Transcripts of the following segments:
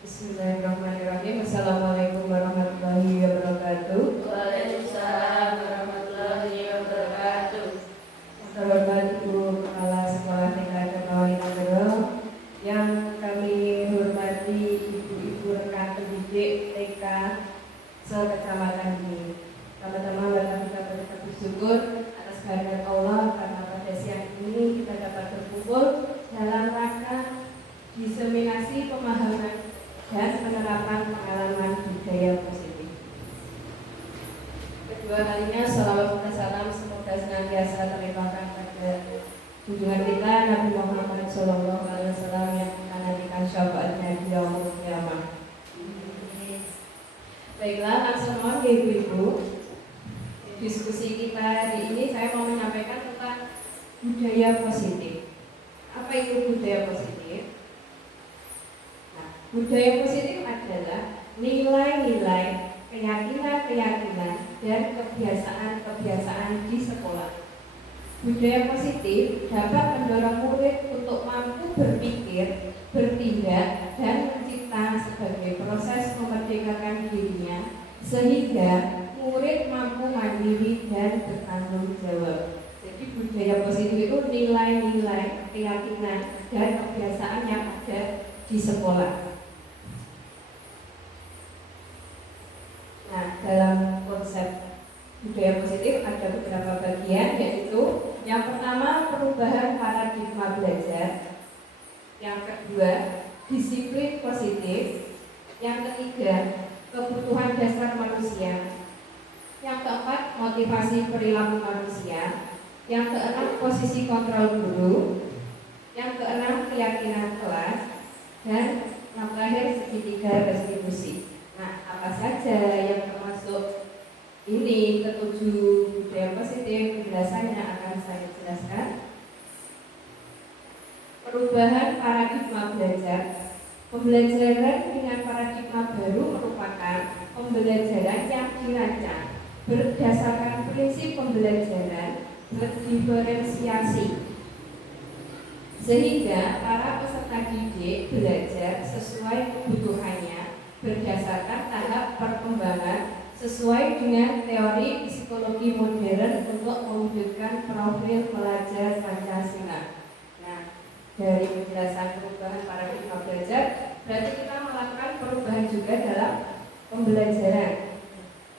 Bismillahirrahmanirrahim. Assalamualaikum warahmatullahi wabarakatuh. Waalaikumsalam warahmatullahi wabarakatuh. Terhormat Ibu Kepala Sekolah Tingkat Kepala Negara, yang kami hormati ibu-ibu rekan pendidik TK sekecamatan ini. Pertama-tama kita bersyukur atas kehadiran Allah karena pada siang ini kita dapat berkumpul dalam rangka diseminasi pemahaman dan penerapan pengalaman budaya positif. Kedua kalinya, salawat dan salam semoga senantiasa terlimpahkan pada junjungan kita Nabi Muhammad SAW yang menantikan syafaatnya di yaumul qiyamah. Baiklah, langsung mohon ibu-ibu. Diskusi kita hari ini saya mau menyampaikan tentang budaya positif. Apa itu budaya positif? Nah, budaya positif adalah nilai-nilai, keyakinan-keyakinan, dan kebiasaan-kebiasaan di sekolah. Budaya positif dapat mendorong murid untuk mampu berpikir, bertindak, dan mencipta sebagai proses memerdekakan dirinya, sehingga murid mampu mandiri dan bertanggung jawab. Jadi budaya positif itu nilai-nilai, keyakinan, dan kebiasaan yang ada di sekolah. Nah, dalam konsep budaya positif ada beberapa bagian, yaitu yang pertama perubahan paradigma belajar, yang kedua disiplin positif, yang ketiga kebutuhan dasar manusia, yang keempat motivasi perilaku manusia, yang keenam posisi kontrol guru, yang keenam keyakinan kelas, dan yang terakhir segitiga restitusi. Nah, apa saja yang termasuk ini ketujuh budaya positif, penjelasannya akan saya jelaskan. Perubahan paradigma belajar. Pembelajaran dengan paradigma baru merupakan pembelajaran yang dirancang berdasarkan prinsip pembelajaran berdiferensiasi, sehingga para peserta didik belajar sesuai kebutuhannya berdasarkan tahap perkembangan sesuai dengan teori psikologi modern untuk mewujudkan profil pelajar Pancasila. Nah, dari penjelasan perubahan paradigma belajar, berarti kita melakukan perubahan juga dalam pembelajaran.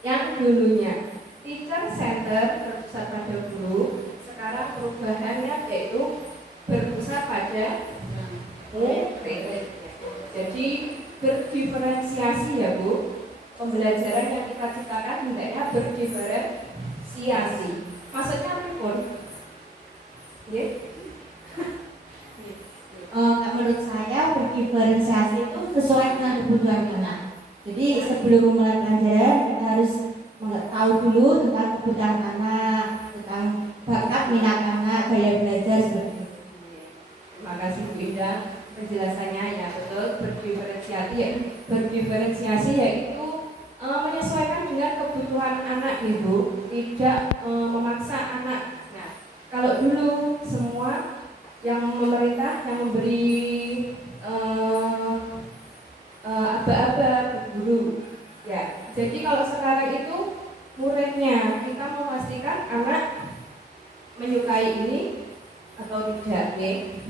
Yang dulunya teacher center berpusat pada guru, sekarang perubahannya yaitu berpusat pada murid. Jadi berdiferensiasi ya Bu. Pembelajaran yang kita ciptakan hendaknya berdiferensiasi. Maksudnya apa pun? Menurut saya berdiferensiasi itu sesuai dengan kebutuhan anak. Jadi sebelum memulai pelajaran kita harus tahu dulu tentang kebutuhan anak, tentang bakat minat anak, gaya belajar seperti itu. Terima kasih Bu Ida penjelasannya, ya betul. Berdiferensiasi yaitu menyesuaikan dengan kebutuhan anak Ibu, tidak memaksa anak. Nah, kalau dulu semua yang pemerintah yang memberi aba-aba guru, ya. Jadi kalau sekarang itu muridnya kita memastikan anak menyukai ini atau tidak, ya.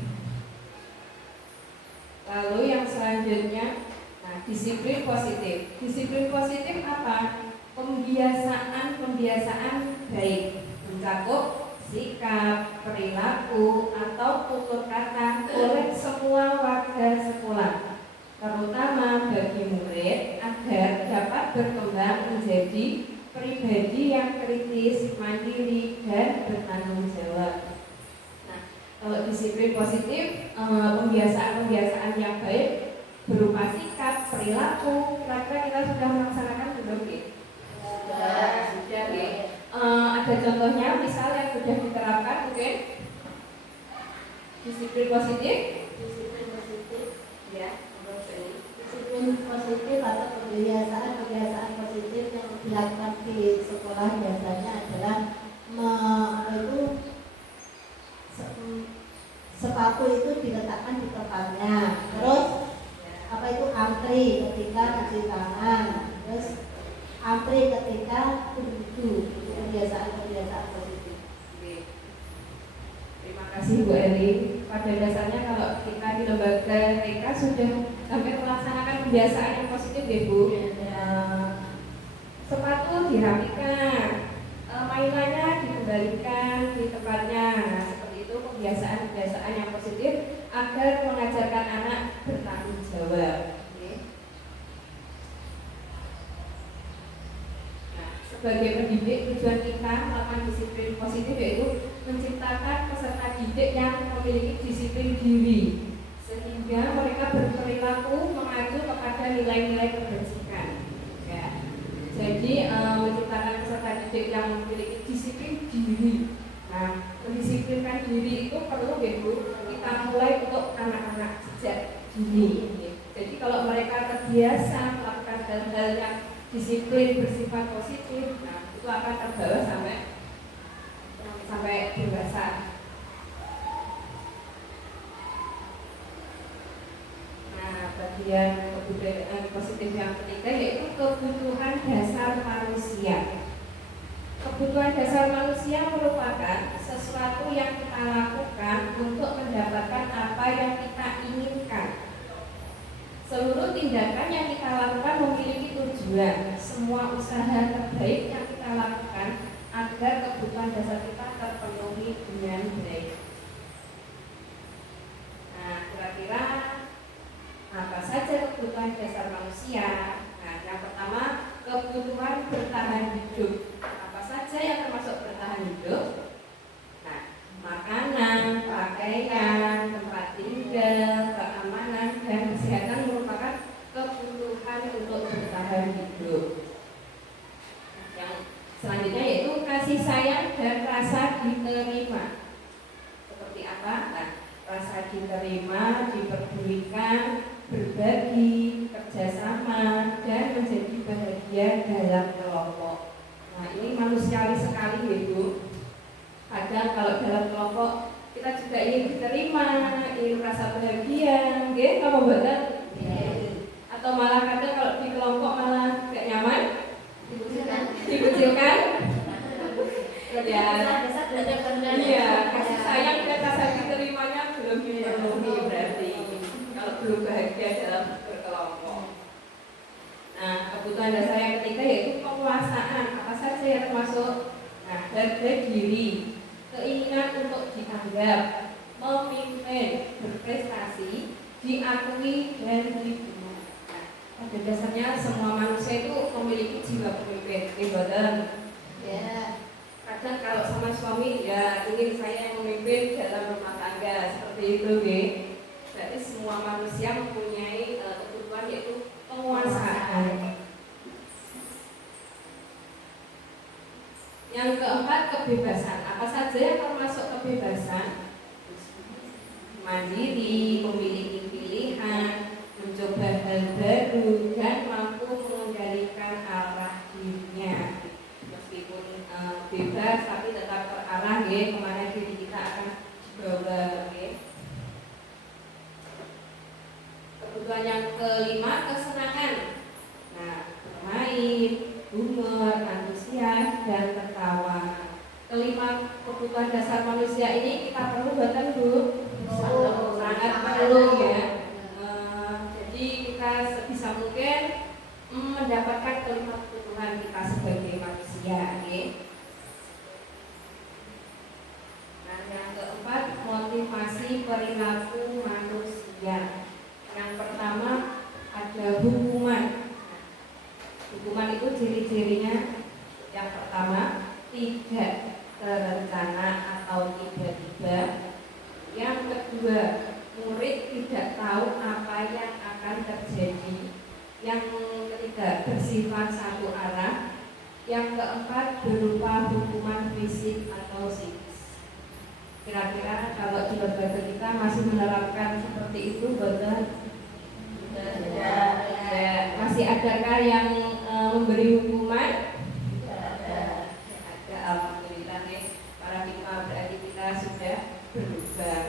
Lalu yang selanjutnya, nah, disiplin positif. Disiplin positif apa? Pembiasaan baik, mencakup sikap, perilaku, atau tutur kata oleh semua warga sekolah, terutama bagi murid agar dapat berkembang menjadi pribadi yang kritis, mandiri, dan bertanggung jawab. Kalau disiplin positif, pembiasaan-pembiasaan yang baik berupa sikap, perilaku, kira-kira kita sudah melaksanakan belum? Sudah. Ada contohnya, misal yang sudah diterapkan mungkin disiplin positif. Ya, Disiplin positif atau kebiasaan positif yang dilakukan di sekolah biasanya adalah sepatu itu diletakkan di tempatnya, terus apa itu antre antri ketika cuci tangan, terus antri ketika duduk, kebiasaan-kebiasaan positif. Oke. Terima kasih Bu Eli. Pada dasarnya kalau kita di lembaga TK sudah sampai melaksanakan kebiasaan yang positif ya Bu. Sepatu dirapikan, mainannya dikembalikan di tempatnya. Nah, seperti itu kebiasaan-kebiasaan yang positif agar mengajarkan anak bertanggung jawab. Oke. Nah, sebagai pendidik tujuan kita melakukan disiplin positif yaitu menciptakan peserta didik yang memiliki disiplin diri sehingga mereka berperilaku mengacu kepada nilai-nilai kebajikan. Ya. Jadi menciptakan peserta didik yang memiliki disiplin diri. Nah, mendisiplinkan diri itu perlu ya Bu, kita mulai untuk anak-anak sejak dini. Jadi kalau mereka terbiasa melakukan hal-hal yang disiplin bersifat positif, nah itu akan terbawa sampai dewasa. Nah, bagian kebudayaan positif yang ketiga yaitu kebutuhan dasar manusia. Kebutuhan dasar manusia merupakan sesuatu yang kita lakukan untuk mendapatkan apa yang kita inginkan. Seluruh tindakan yang kita lakukan memiliki tujuan. Semua usaha terbaik yang kita lakukan agar kebutuhan dasar kita terpenuhi dengan baik. Nah, kira-kira apa saja kebutuhan dasar manusia? Nah, yang pertama, kebutuhan bertahan hidup. Saja yang termasuk bertahan hidup. Nah, makanan, pakaian, tempat tinggal, keamanan, dan kesehatan merupakan kebutuhan untuk bertahan hidup. Yang selanjutnya yaitu kasih sayang dan rasa diterima. Seperti apa? Nah, rasa diterima, diperdulikan, berbagi, kerjasama, dan menjadi bahagia dalam kelompok. Nah, ini manusiawi sekali ya Bu. Kadang kalau dalam kelompok kita juga ingin diterima, ingin merasa bahagia, nggih, apa mboten? Atau malah kadang kalau di kelompok malah gak nyaman, dikucilkan. Ya, iya, kasih sayang dan rasa diterimanya belum dipenuhi berarti kalau belum bahagia dalam berkelompok. Nah, kebutuhan dasar yang ketiga yaitu penguasaan. Apa saja yang termasuk? Nah, harga diri, keinginan untuk dianggap, memimpin, berprestasi, diakui dan diterima. Nah, pada dasarnya semua manusia itu memiliki jiwa pemimpin. Betul? Ya. Kadang kalau sama suami ya ingin saya yang memimpin dalam rumah tangga seperti itu, nggih. Berarti semua manusia mempunyai kebutuhan yaitu penguasaan. Yang keempat, kebebasan. Apa saja yang termasuk kebebasan? Mandiri, memiliki pilihan, mencoba hal baru, dan mampu mengendalikan arah dirinya. Meskipun bebas, tapi tetap terarah ya kemana diri kita akan dibawa. Kebutuhan yang kelima, kesenangan. Nah, bermain, humor, antusias, dan tertawa. Kelima kebutuhan dasar manusia ini kita perlu buatan Bu? Sangat perlu ya. Jadi kita sebisa mungkin mendapatkan kelima kebutuhan kita sebagai manusia. Nah, yang keempat, motivasi perilaku manusia. Yang pertama ada hukuman. Hukuman itu ciri-cirinya yang pertama tidak terencana atau tiba-tiba. Yang kedua, murid tidak tahu apa yang akan terjadi. Yang ketiga, bersifat satu arah. Yang keempat, berupa hukuman fisik atau psikis. Kira-kira kalau di lembaga kita masih menerapkan seperti itu, betul? Ya, masih adakah yang memberi hukuman? Ada, alhamdulillah nih. Para hikmah berarti kita sudah berubah.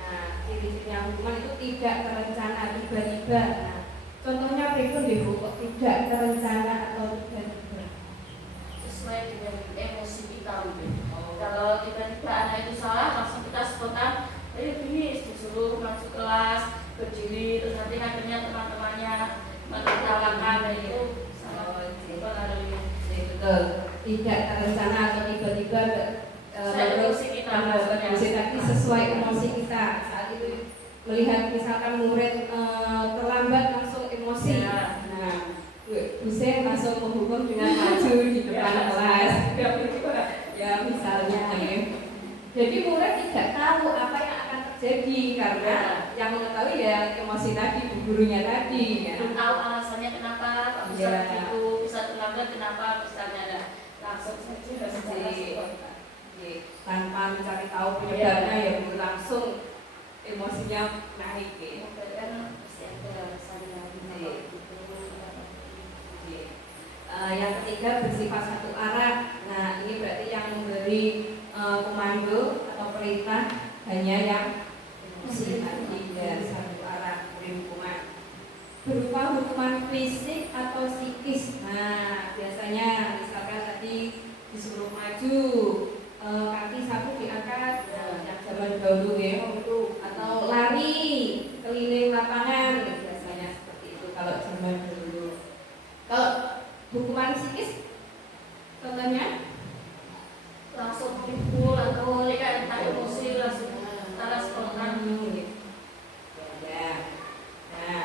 Nah, ciri-ciri hukuman itu tidak terencana, tiba-tiba. Nah, Contohnya pripun nggih Bu, kok tidak terencana atau tiba-tiba? Sesuai dengan emosi kita mungkin. Kalau tiba-tiba anak itu salah, langsung kita spontan, ayo gini, disuruh masuk kelas, berdiri, terus nanti akhirnya teman-temannya menertawakan, dan itu sangat mempengaruhi. Betul, tidak terencana atau tiba-tiba Emosi kita tadi sesuai emosi kita saat itu melihat misalkan murid terlambat langsung emosi. Ya. Nah, dosen langsung menghukum dengan maju di depan kelas. Ya misalnya ya. Jadi murid tidak tahu apa yang akan terjadi karena yang mengetahui ya emosi tadi, bu gurunya tadi. Ya. Belum tahu alasannya kenapa kok bisa Ya. begitu, bisa terlambat kenapa misalnya ada langsung saja secara spontan. Tanpa mencari tahu penyebabnya ya Bu, langsung emosinya naik ya. Kan pasti ada alasannya. Yang ketiga bersifat satu arah. Nah ini berarti yang memberi komando atau perintah hanya yang bersifat satu arah, memberi hukuman berupa hukuman fisik atau psikis. Nah biasanya misalkan tadi disuruh maju, kaki sapu diangkat, yang zaman dahulu ya, atau lari keliling lapangan, biasanya seperti itu kalau zaman dulu. Kalau hukuman psikis, contohnya Langsung pukul atau kayak emosi langsung secara spontan. Ya. Nah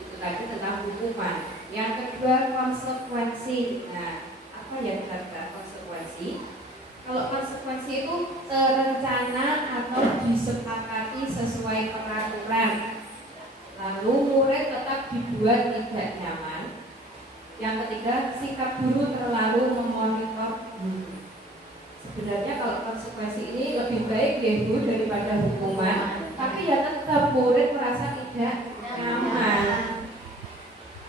itu tadi tentang hukuman. Yang kedua konsekuensi. Nah apa yang kita konsekuensi? Kalau konsekuensi itu terencana atau disepakati sesuai peraturan, lalu murid tetap dibuat tidak nyaman. Yang ketiga, sikap guru terlalu memonitor guru. Sebenarnya kalau konsekuensi ini lebih baik ya Bu daripada hukuman, tapi ya tetap murid merasa tidak nyaman.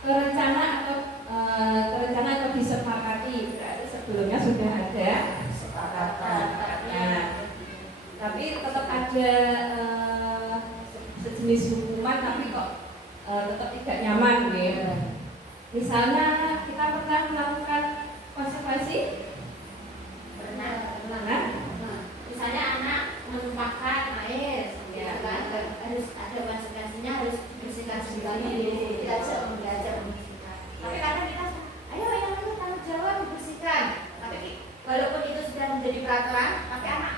Terencana atau disepakati, berarti sebelumnya sudah ada kesepakatan. Nah, tapi tetap ada sejenis hukuman, tapi kok tetap tidak nyaman, ya. Misalnya kita pernah melakukan konsekuensi, pernah. Misalnya anak menumpahkan air, ya kan, harus ada konsekuensinya, harus bersihkan sendiri, belajar membersihkan. Tapi kadang kita, ayo yang itu tanggung jawab membersihkan. Tapi walaupun itu sudah menjadi peraturan, tapi anak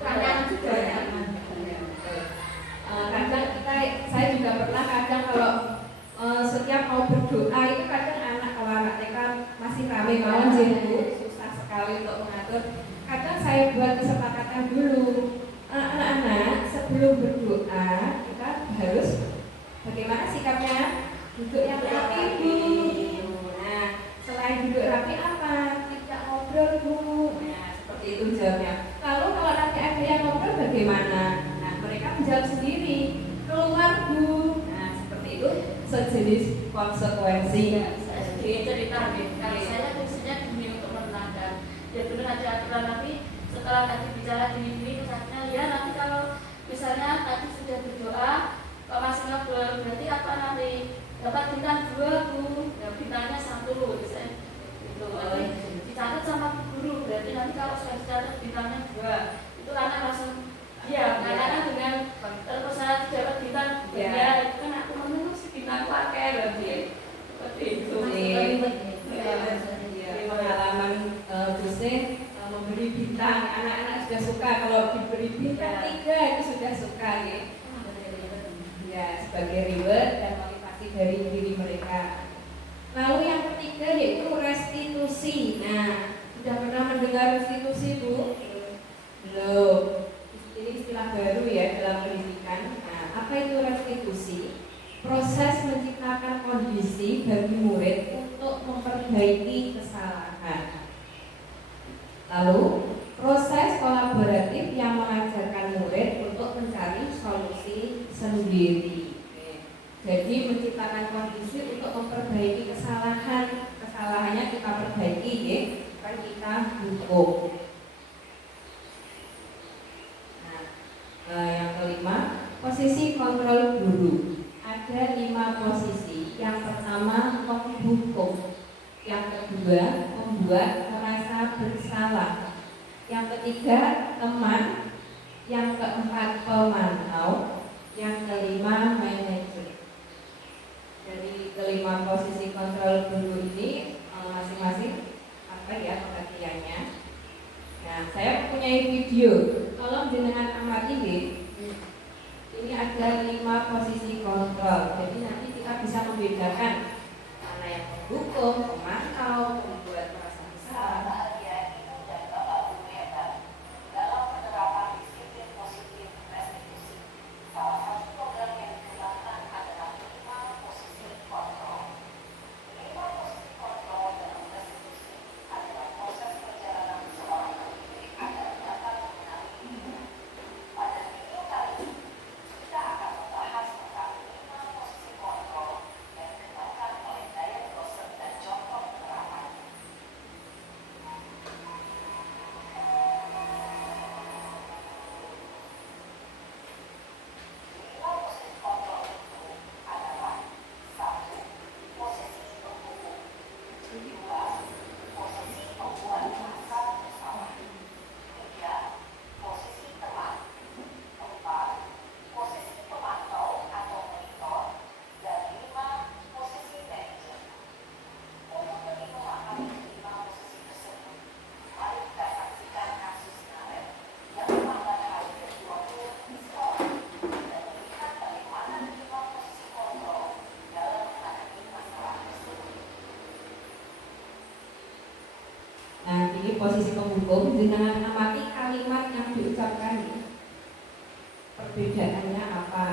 kurang nyaman juga ya. Kadang saya juga pernah kadang kalau setiap mau berdoa itu kadang kalau anak TK masih rame mawon jadi susah sekali untuk mengatur. Kadang saya buat kesepakatan dulu, anak-anak sebelum berdoa kita harus bagaimana sikapnya, duduk yang rapi Bu. Nah selain duduk rapi apa? Tidak ngobrol Bu. Nah seperti itu jawabnya. Lalu kalau nanti ada yang ngobrol bagaimana? Nah mereka menjawab sendiri, keluar Bu. Nah seperti itu sejenis konsekuensi. Cerita deh, kalau saya fungsinya demi untuk menenangkan. Ya benar ada aturan, tapi setelah tadi bicara ini misalnya ya nanti kalau misalnya tadi sudah berdoa kok masih ngobrol, berarti apa nanti dapat bintang 2 Bu, ya bintangnya 1 misalnya itu dicatat sama guru, berarti nanti kalau sudah dicatat bintangnya 2 itu anak langsung ya karena dengan terpaksa dapat bintang ya itu kan aku menurut si bintang pakai berarti seperti itu. Pengalaman dosen memberi bintang, anak-anak sudah suka kalau diberi bintang 3 itu sudah suka ya. Ya sebagai reward dan motivasi dari diri mereka. Lalu yang ketiga yaitu restitusi. Nah sudah pernah mendengar restitusi Bu? Belum. Ini istilah baru ya dalam pendidikan. Nah apa itu restitusi? Proses menciptakan kondisi bagi murid untuk memperbaiki kesalahan. Lalu, proses kolaboratif yang mengajarkan murid untuk mencari solusi sendiri. Jadi menciptakan kondisi untuk memperbaiki kesalahan. Kesalahannya kita perbaiki ya, bukan kita hukum. Nah, yang kelima, posisi kontrol guru. Ada 5 posisi. Yang kedua, membuat merasa bersalah. Yang ketiga, teman. Yang keempat, pemantau. Yang kelima, manajer. Dari kelima posisi kontrol guru ini masing-masing apa ya pengertiannya. Nah, saya mempunyai video. Tolong jenengan amati ini ada 5 posisi kontrol. Jadi nanti kita bisa membedakan mana yang mendukung, memantau, membuat merasa bersalah. Nah, ini posisi penghukum. Dengan amati kalimat yang diucapkan, perbedaannya apa?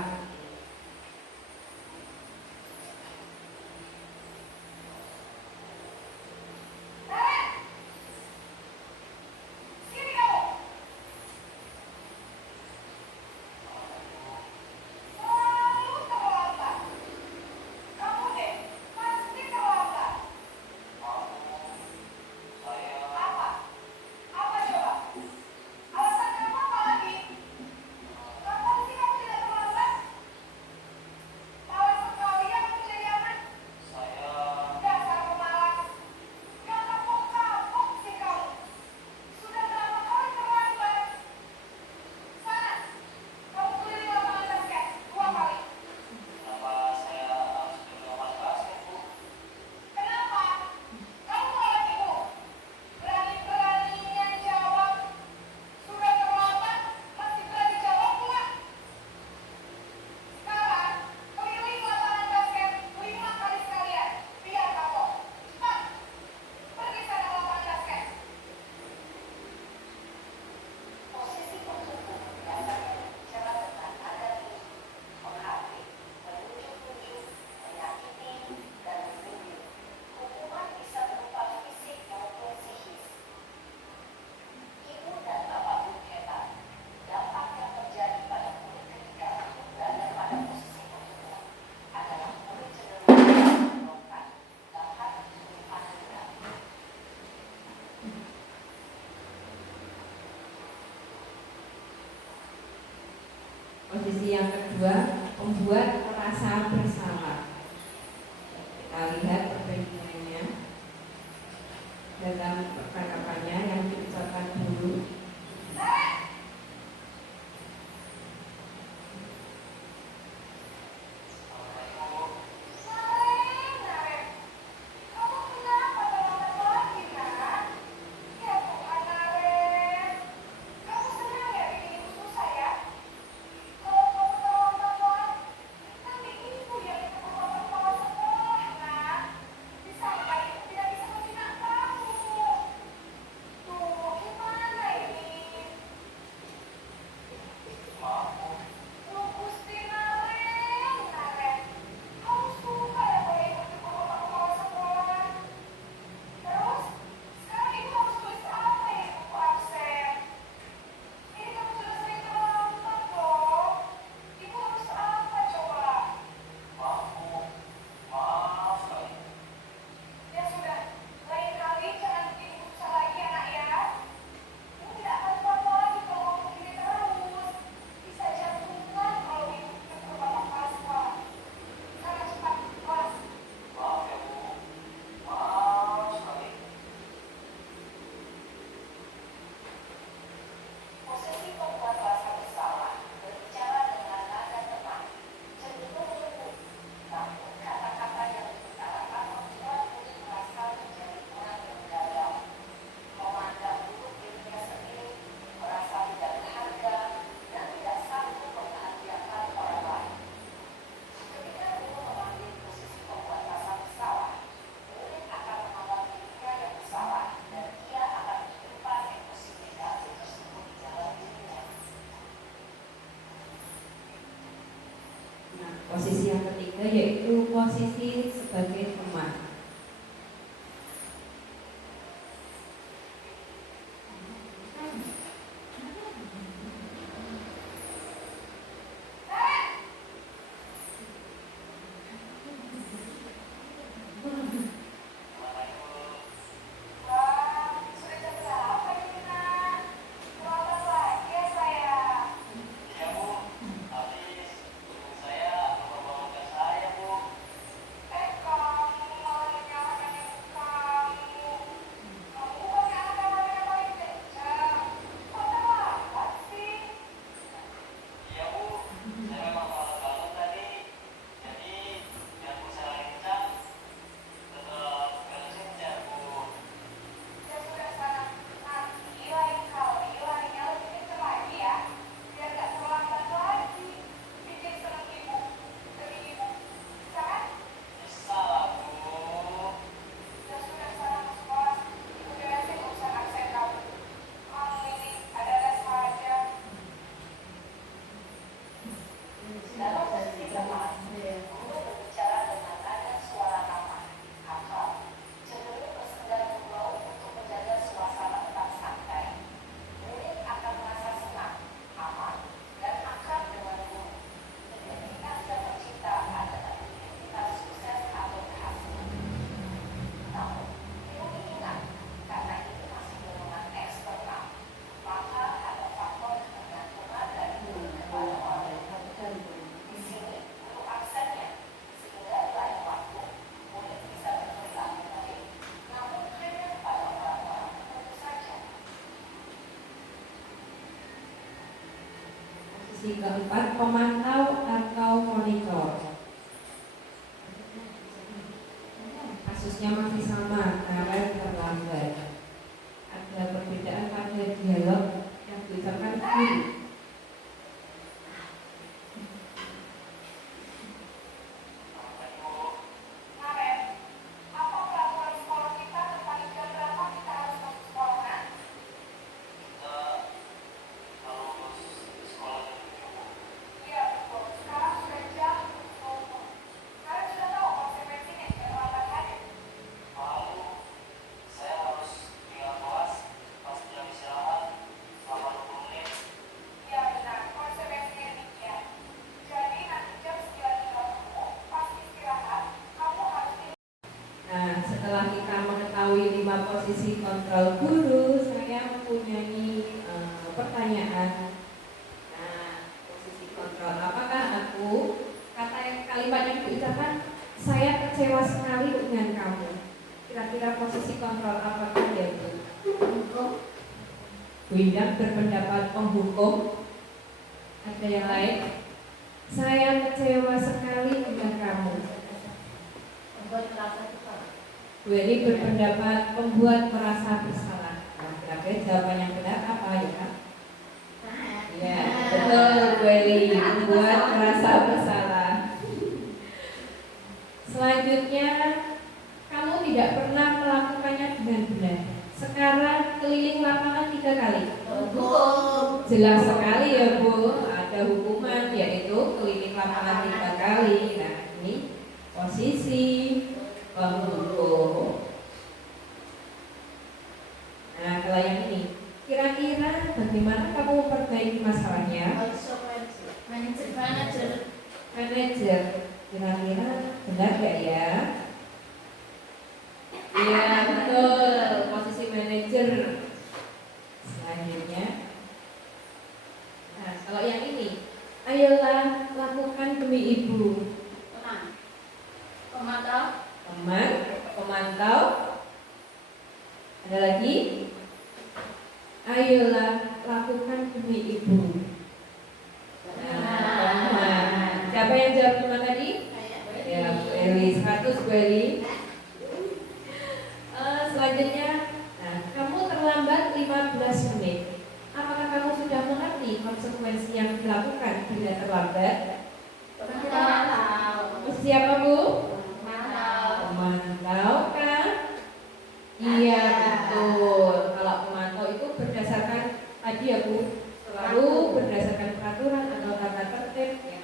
Posisi yang kedua, membuat merasa bersalah. Kita lihat perbedaannya dalam percakapannya yang diucapkan dulu. ketiga yaitu posisi sebagai teman. Posisi keempat, pemantau atau monitor. Kasusnya masih sama, karena terlambat. Ada perbedaan pada dialog yang diucapkan guru. Setelah kita mengetahui 5 posisi kontrol guru, saya mempunyai pertanyaan. Nah, posisi kontrol, apakah aku kalimat yang diucapkan saya kecewa sekali dengan kamu? Kira-kira posisi kontrol apakah ya Bu? Bu Indah berpendapat penghukum. Ada yang lain? Saya kecewa sekali dengan kamu. Bu Eni berpendapat membuat merasa bersalah. Nah, kira-kira jawaban yang benar apa ya? Ya, betul Bu Eni, membuat merasa bersalah. Selanjutnya, kamu tidak pernah melakukannya dengan benar. Sekarang keliling lapangan 3 kali. Jelas sekali ya Bu, ada hukuman yaitu keliling lapangan 3 kali. Nah, ini posisi penghukum. Nah, kalau yang ini, kira-kira bagaimana kamu memperbaiki masalahnya? Manajer. Kira-kira benar gak ya? Iya, betul. Posisi manajer. Selanjutnya, nah, kalau yang ini, ayolah lakukan demi ibu. Pemantau. Ada lagi? Ayolah lakukan demi ibu. Nah, siapa yang jawab teman tadi? Ya, Bu Eli. 100 Bu Eli. Selanjutnya, nah, kamu terlambat 15 menit. Apakah kamu sudah mengerti konsekuensi yang dilakukan bila terlambat? Siapa Bu? Pemantau kan? Iya betul. Kalau pemantau itu berdasarkan tadi ya Bu, selalu berdasarkan peraturan atau tata tertib ya.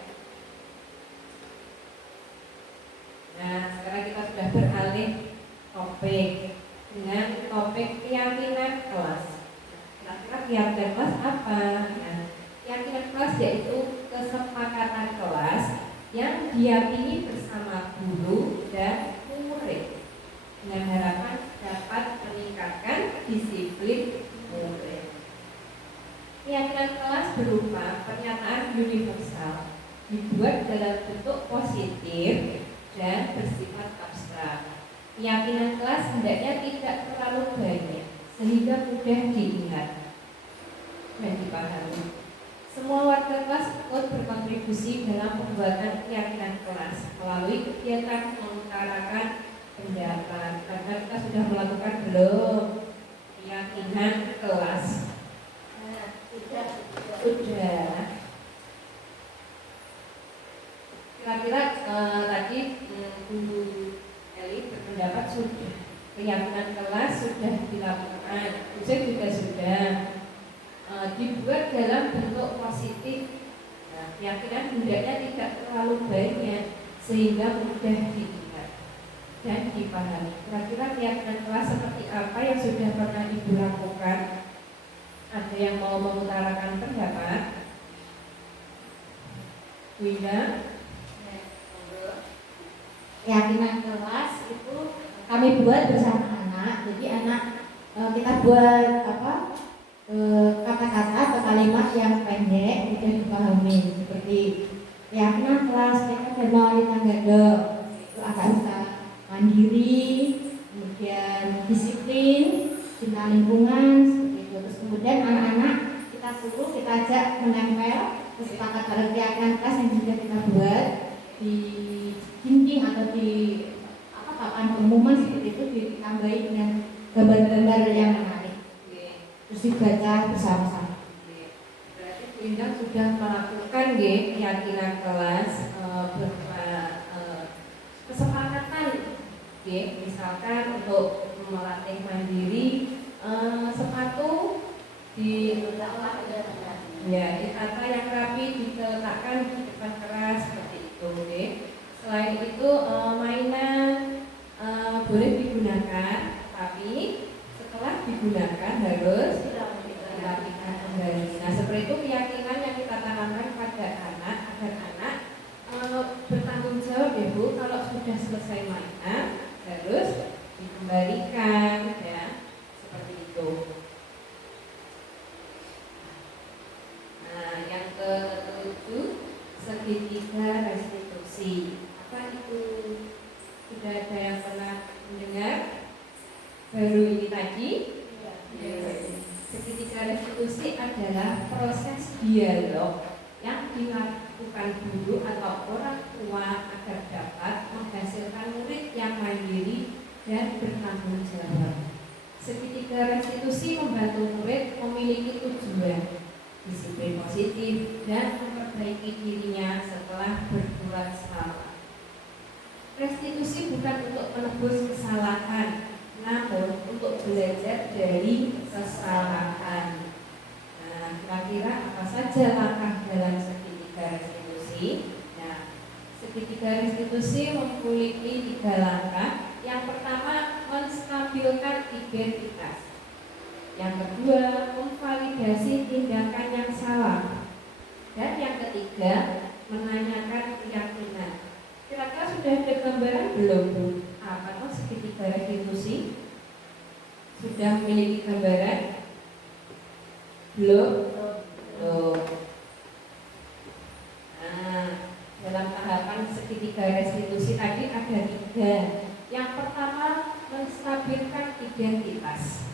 kelas apa? Nah, keyakinan kelas yaitu kesepakatan kelas yang diyakini bersama guru dan murid dengan harapan dapat meningkatkan disiplin murid. Keyakinan kelas berupa pernyataan universal, dibuat dalam bentuk positif dan bersifat abstrak. Keyakinan kelas hendaknya tidak terlalu banyak sehingga mudah diingat dan dipahami. Semua warga kelas ikut berkontribusi dalam pembuatan keyakinan kelas melalui kegiatan mengutarakan pendapat. Karena kita sudah melakukan belum keyakinan kelas? Sudah. Kira-kira tadi Bu Eli berpendapat sudah. Keyakinan kelas sudah dilakukan. Saya juga sudah. Dibuat dalam bentuk positif. Nah, keyakinan hendaknya tidak terlalu banyak sehingga mudah diingat dan dipahami. Kira-kira keyakinan kelas seperti apa yang sudah pernah Ibu lakukan? Ada yang mau mengutarakan pendapat? Winda? Keyakinan kelas itu kami buat bersama anak. Jadi anak kita buat kata-kata atau kalimat yang pendek mudah dipahami, seperti keyakinan kelas mereka bermain tangga itu agak bisa mandiri, kemudian disiplin, cinta lingkungan seperti itu. Terus kemudian anak-anak kita suruh, kita ajak menempel kesepakatan keyakinan kelas yang sudah kita buat di dinding atau di papan pengumuman seperti itu, ditambahi dengan gambar-gambar yang menarik. Terus dibaca bersama-sama. Berarti Bu Indah sudah melakukan keyakinan kelas berupa kesepakatan, misalkan untuk melatih mandiri sepatu ditata yang rapi, diletakkan di depan keras seperti itu. Selain itu mainan boleh digunakan, tapi setelah digunakan harus dirapikan kembali. Nah, seperti itu keyakinan yang kita tanamkan pada anak agar anak bertanggung jawab Bu, kalau sudah selesai mainan harus dikembalikan, ya seperti itu. Nah, yang ke-7 segitiga restitusi. Apa itu? Sudah ada yang pernah mendengar? Baru ini tadi. Segitiga restitusi adalah proses dialog yang dilakukan guru atau orang tua agar dapat menghasilkan murid yang mandiri dan bertanggung jawab. Segitiga restitusi membantu murid memiliki tujuan, disiplin positif, dan memperbaiki dirinya setelah berbuat salah. Restitusi bukan untuk menebus kesalahan, namun untuk belajar dari kesalahan. Nah, kira-kira apa saja langkah dalam segitiga restitusi? Nah, segitiga restitusi memiliki 3 langkah. Yang pertama, menstabilkan identitas. Yang kedua, memvalidasi tindakan yang salah. Dan yang ketiga, menanyakan keyakinan. Kira-kira sudah ada gambaran belum Bu? Apa tuh segitiga restitusi? Sudah memiliki gambaran? Belum? Belum. Nah, dalam tahapan segitiga restitusi tadi ada 3. Yang pertama, menstabilkan identitas.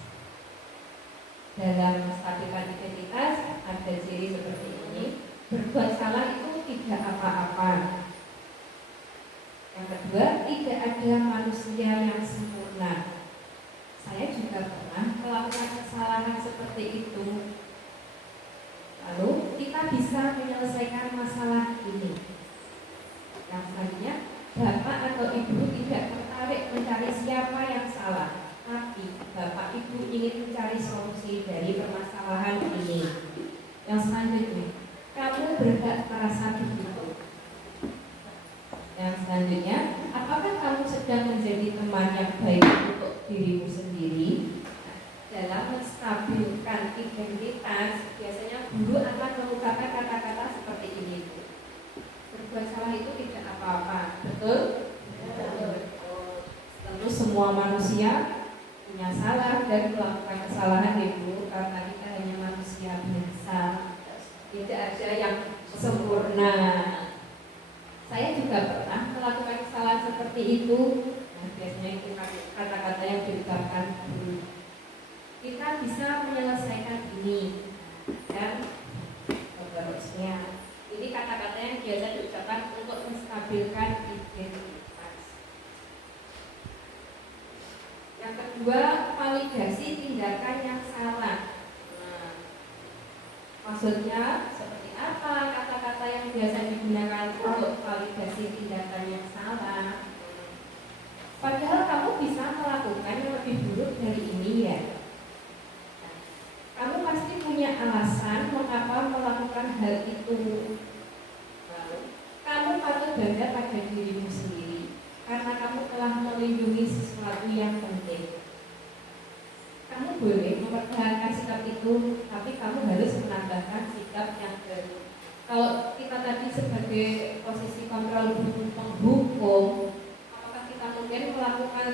Dalam menstabilkan identitas ada ciri seperti ini. Berbuat salah itu tidak apa-apa. Yang kedua, tidak ada manusia yang sempurna. Saya juga pernah melakukan kesalahan seperti itu. Lalu kita bisa menyelesaikan masalah ini. Yang selanjutnya, Bapak atau Ibu tidak tertarik mencari siapa yang salah, tapi Bapak Ibu ingin mencari solusi dari permasalahan ini. Yang selanjutnya, kamu berhak merasa begitu. Yang selanjutnya, apakah kamu sedang menjadi teman yang baik untuk dirimu sendiri? Nah, dalam menstabilkan identitas, biasanya guru akan mengungkapkan kata-kata seperti ini. Berbuat salah itu tidak apa-apa, betul? Betul. Tentu semua manusia punya salah dan melakukan kesalahan, Ibu, karena kita hanya manusia biasa. Tidak ada yang sempurna. Saya juga pernah melakukan kesalahan seperti itu. Nah, biasanya itu kata-kata yang diucapkan guru. Kita bisa menyelesaikan ini dan seterusnya. Ini kata-kata yang biasa diucapkan untuk menstabilkan identitas. Yang kedua, validasi tindakan yang salah. Nah, maksudnya seperti apa kata-kata yang biasa digunakan untuk validasi tindakan yang salah? Padahal kamu bisa melakukan yang lebih buruk dari ini ya. Nah, kamu pasti punya alasan mengapa melakukan hal itu. Lalu, kamu patut bangga pada dirimu sendiri karena kamu telah melindungi sesuatu yang penting. Kamu boleh mempertahankan sikap itu, tapi kamu harus menambahkan sikap yang baru. Kalau kita tadi sebagai posisi kontrol penghukum, apakah kita mungkin melakukan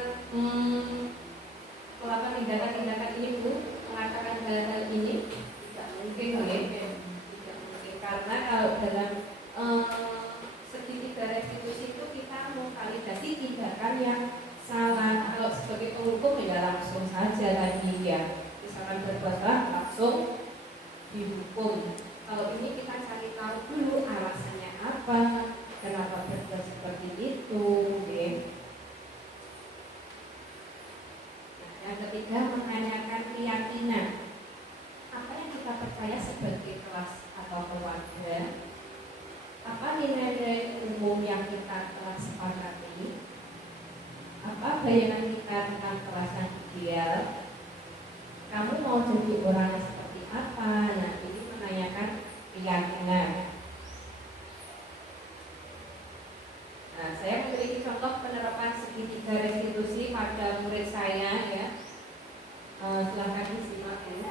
tindakan-tindakan ini, Bu? Mengatakan hal-hal ini? Tidak mungkin, tidak mungkin. Karena kalau dalam segitiga restitusi itu kita memvalidasi tindakan yang salah. Kalau sebagai penghukum ya langsung saja tadi ya, misalkan berbuat salah langsung dihukum. Kalau ini kita cari tahu dulu alasannya apa, kenapa berbuat seperti itu, ya. Nah, yang ketiga, menanyakan keyakinan. Apa yang kita percaya sebagai kelas atau keluarga? Apa nilai-nilai umum yang kita telah sepakati? Apa bayangan kita tentang kelas yang ideal? Kamu mau jadi orang yang seperti apa? Nah, ini menanyakan keyakinan. Nah, saya memiliki contoh penerapan segitiga restitusi pada murid saya ya. Silahkan disimak ini.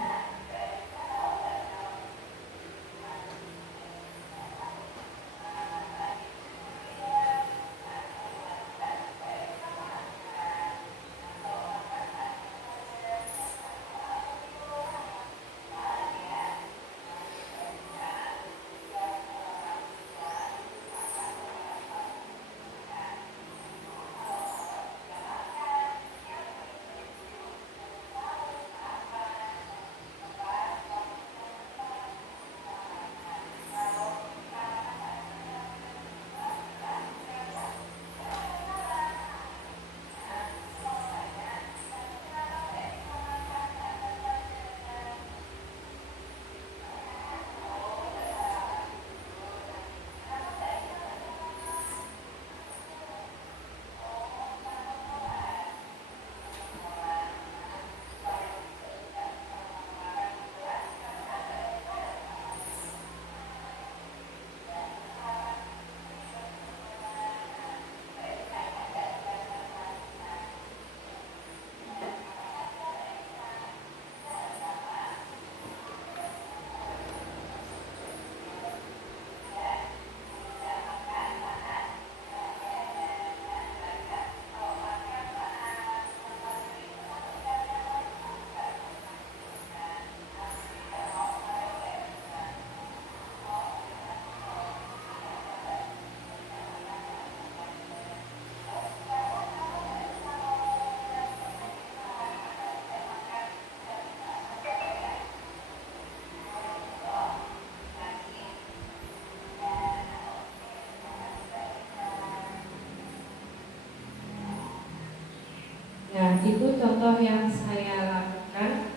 Nah, itu contoh yang saya lakukan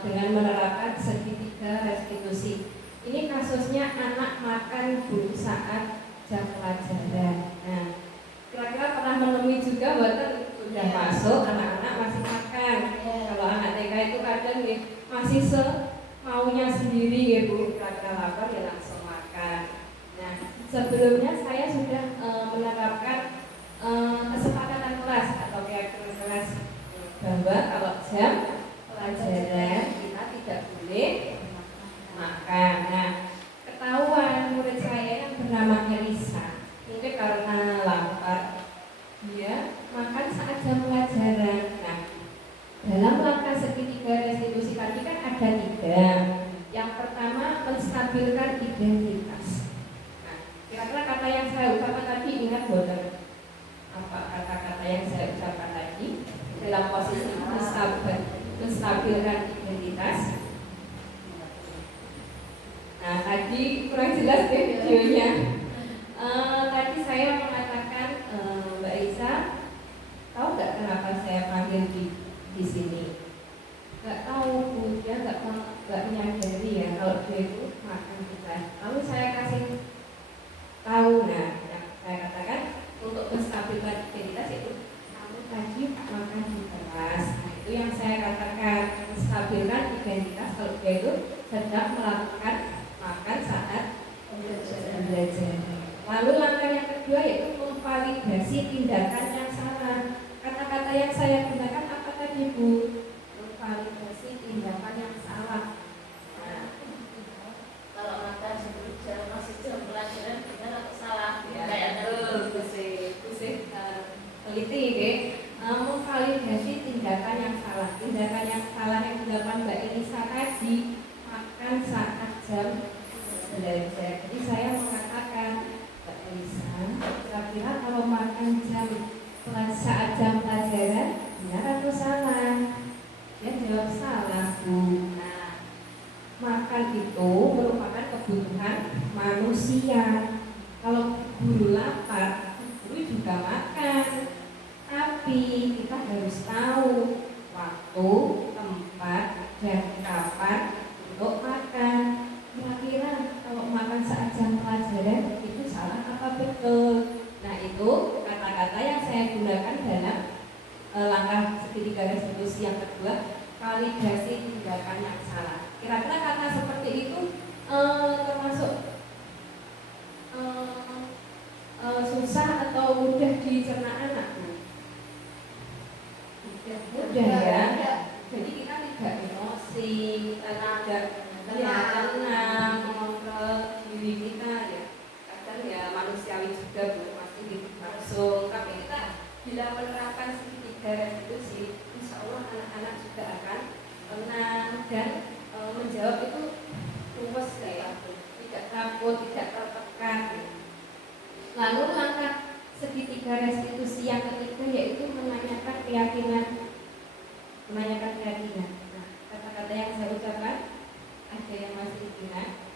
dengan menerapkan segitiga restitusi. Ini kasusnya anak makan Bu saat jam pelajaran. Nah, kira-kira pernah menemui juga bahkan sudah masuk anak-anak masih makan. Kalau anak TK itu kadang ya, masih maunya sendiri ya Bu, kira-kira lapar ya langsung makan. Nah, sebelumnya saya sudah menerapkan kesepakatan kelas atau keyakinan kelas bahwa kalau jam pelajaran menstabilkan identitas. Nah, tadi kurang jelas deh videonya. Tadi saya mengatakan Mbak Isa, tahu nggak kenapa saya panggil di sini? Nggak tahu Bu, dia nggak menyadari ya kalau dia itu makan kita. Lalu saya kasih tahu, nah yang saya katakan untuk menstabilkan identitas itu kamu tadi makan di kelas. Nah, itu yang saya katakan menstabilkan identitas kalau dia itu sedang melakukan makan saat belajar. Lalu langkah yang kedua yaitu memvalidasi tindakan yang salah. Kata-kata yang saya gunakan apa tadi Bu? Memvalidasi tindakan yang salah. Nah, Kalau makan sebelum jam masih jam pelajaran benar atau salah? ya, Kayak pusing teliti deh. Memvalidasi tindakan yang salah. Tindakan yang salah yang dilakukan Mbak Elisa tadi makan saat jam belajar. Jadi saya mengatakan Mbak Elisa, kira-kira kalau makan saat jam pelajaran benar atau salah? Dia jawab salah Bu. Nah, makan itu merupakan kebutuhan manusia. Kalau guru lapar, guru juga makan. Tapi kita harus tahu waktu, tempat, dan kapan untuk makan. Kira-kira kalau makan saat jam pelajaran itu salah apa betul? Nah, itu kata-kata yang saya gunakan dalam langkah segitiga restitusi yang kedua, validasi tindakan yang salah. Kira-kira kata seperti itu termasuk susah atau mudah dicerna anak? Mudah ya. Jadi kita tidak emosi, kita tidak tenang mengontrol diri kita ya. Kadang ya manusiawi juga Bu, pasti gitu langsung. Tapi kita bila menerapkan segitiga restitusi, insya Allah anak-anak juga akan tenang dan menjawab itu luwes ya, tidak takut, tidak tertekan. Lalu langkah segitiga restitusi yang ketiga yaitu menanyakan keyakinan. Nah, kata-kata yang saya ucapkan ada yang masih ingat?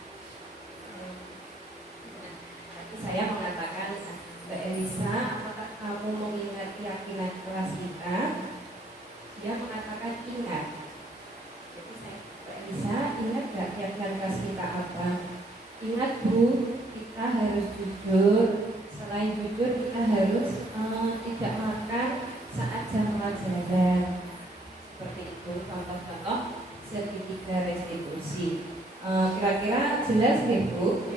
Nanti saya mengatakan, Mbak Elisa, apakah kamu mengingat keyakinan kelas kita? Dia mengatakan ingat. Jadi saya, Mbak Elisa, ingat gak keyakinan kelas kita apa? Ingat Bu, kita harus jujur. Selain jujur, kita harus tidak makan saat jam pelajaran. Seperti itu contoh-contoh segitiga restitusi. Kira-kira jelas deh Bu?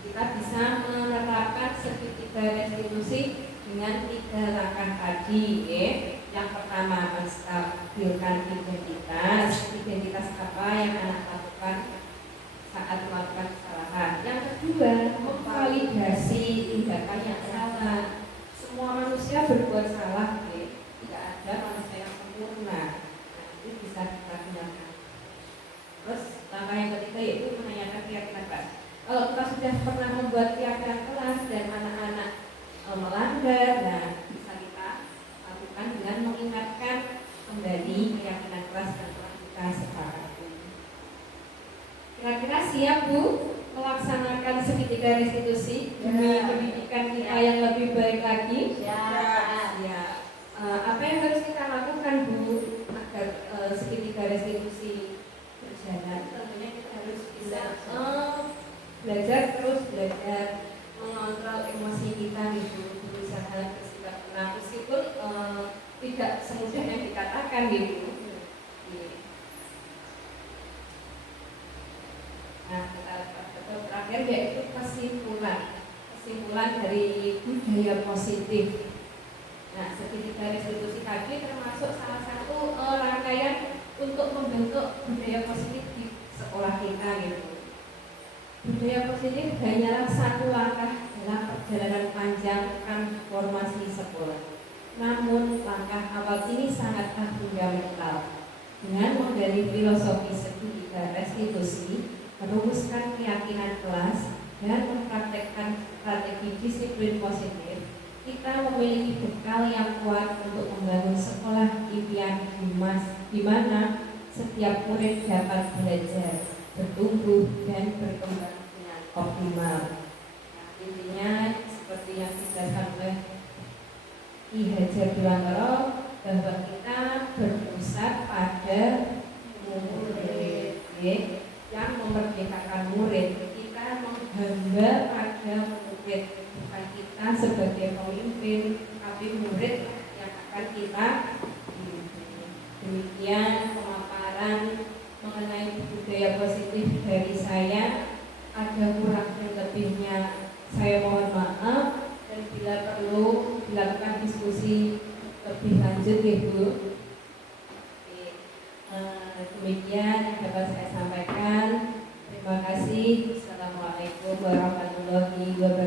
Kita bisa menerapkan segitiga restitusi dengan 3 langkah tadi ya. Yang pertama, menstabilkan identitas apa yang anak lakukan saat melakukan kesalahan. Yang kedua, memvalidasi tindakan yang salah. Semua manusia berbuat salah ya. Tidak ada manusia yang sempurna. Nah, itu bisa kita gunakan. Terus langkah yang ketiga yaitu menanyakan keyakinan kelas. Kalau kita sudah pernah membuat keyakinan kelas dan anak-anak melanggar, nah bisa kita lakukan dengan mengingatkan kembali keyakinan kelas yang telah kita sepakati. Kira-kira siap Bu melaksanakan segitiga restitusi demi pendidikan kita yang lebih baik lagi? Ya. Apa yang harus kita lakukan Bu agar segitiga restitusi berjalan? Tentunya kita harus bisa belajar mengontrol emosi kita gitu, berusaha bersikap tenang meskipun tidak semudah yang dikatakan gitu. Nah, terakhir yaitu kesimpulan dari budaya positif. Nah, segitiga restitusi tadi termasuk salah satu rangkaian untuk membentuk budaya positif di sekolah kita gitu. Budaya positif hanyalah satu langkah dalam perjalanan panjang transformasi sekolah. Namun langkah awal ini sangatlah fundamental. Dengan menggali filosofi segitiga restitusi, merumuskan keyakinan kelas, dan mempraktekkan strategi disiplin positif, kita memiliki bekal yang kuat untuk membangun sekolah impian di masa di mana setiap murid dapat belajar, bertumbuh dan berkembang dengan optimal. Nah, intinya seperti yang dijelaskan oleh Ki Hajar Dewantara bahwa kita berpusat pada murid, yang memerdekakan murid. Kita menghamba pada murid, bukan kita sebagai pemimpin, tapi murid yang akan kita pimpin. Demikian pemaparan mengenai budaya positif dari saya. Ada kurang dan lebihnya saya mohon maaf, dan bila perlu dilakukan diskusi lebih lanjut ya Bu. Demikian yang dapat saya sampaikan. Terima kasih. Assalamualaikum warahmatullahi wabarakatuh.